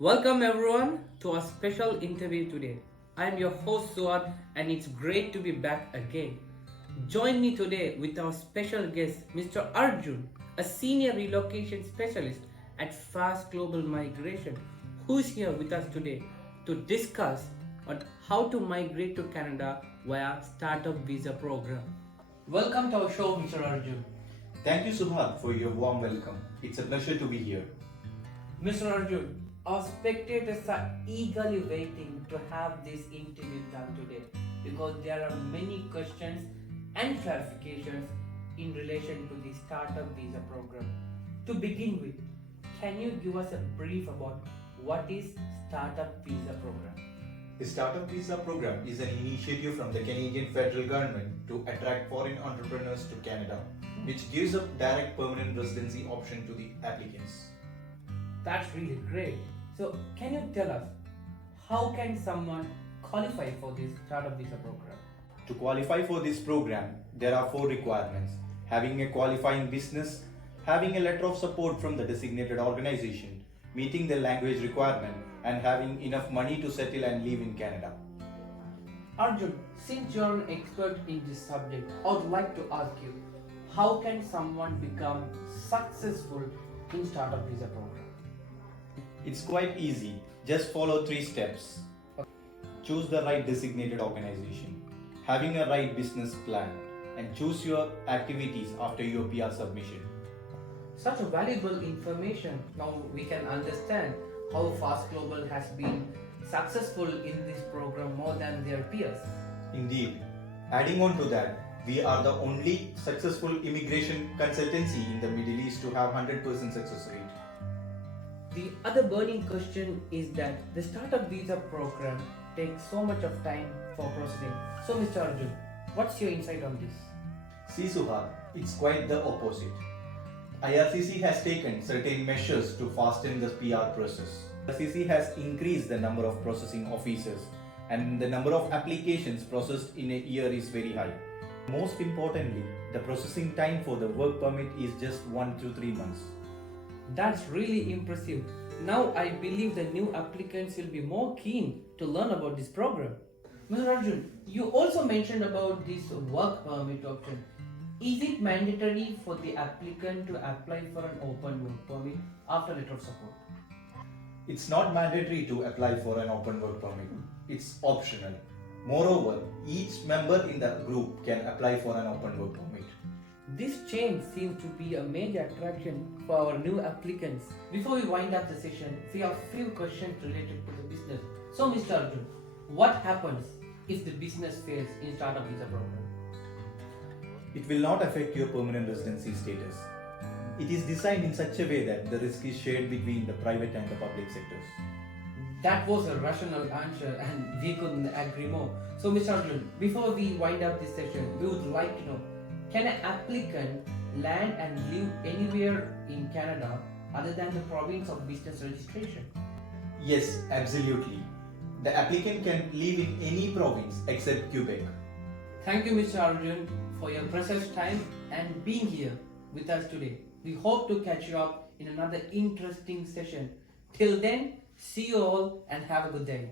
Welcome everyone to our special interview today. I am your host Suhadh and it's great to be back again. Join me today with our special guest Mr. Arjun, a Senior Relocation Specialist at Fast Global Migration, who is here with us today to discuss on how to migrate to Canada via Startup Visa Program. Welcome to our show, Mr. Arjun. Thank you, Suhadh, for your warm welcome. It's a pleasure to be here. Mr. Arjun, our spectators are eagerly waiting to have this interview done today because there are many questions and clarifications in relation to the Startup Visa Program. To begin with, can you give us a brief about what is Startup Visa Program? The Startup Visa Program is an initiative from the Canadian federal government to attract foreign entrepreneurs to Canada, which gives a direct permanent residency option to the applicants. That's really great. So, can you tell us how can someone qualify for this Startup Visa Program? To qualify for this program, there are 4 requirements: having a qualifying business, having a letter of support from the designated organization, meeting the language requirement, and having enough money to settle and live in Canada. Arjun, since you're an expert in this subject, I would like to ask you, how can someone become successful in Startup Visa Program? It's quite easy. Just follow 3 steps. Choose the right designated organization, having a right business plan, and choose your activities after your PR submission. Such a valuable information. Now we can understand how Fast Global has been successful in this program more than their peers. Indeed. Adding on to that, we are the only successful immigration consultancy in the Middle East to have 100% success rate. The other burning question is that the Startup Visa Program takes so much of time for processing. So Mr. Arjun, what's your insight on this? See Suhadh, it's quite the opposite. IRCC has taken certain measures to fasten the PR process. IRCC has increased the number of processing officers and the number of applications processed in a year is very high. Most importantly, the processing time for the work permit is just 1 to 3 months. That's really impressive. Now I believe the new applicants will be more keen to learn about this program. Mr. Arjun, you also mentioned about this work permit option. Is it mandatory for the applicant to apply for an open work permit after letter of support? It's not mandatory to apply for an open work permit. It's optional. Moreover, each member in the group can apply for an open work permit. This change seems to be a major attraction for our new applicants. Before we wind up the session, we have a few questions related to the business. So Mr. Arjun, what happens if the business fails in Startup Visa Program? It will not affect your permanent residency status. It is designed in such a way that the risk is shared between the private and the public sectors. That was a rational answer and we couldn't agree more. So Mr. Arjun, before we wind up this session, we would like to know, can an applicant land and live anywhere in Canada other than the province of business registration? Yes, absolutely. The applicant can live in any province except Quebec. Thank you Mr. Arjun for your precious time and being here with us today. We hope to catch you up in another interesting session. Till then, see you all and have a good day.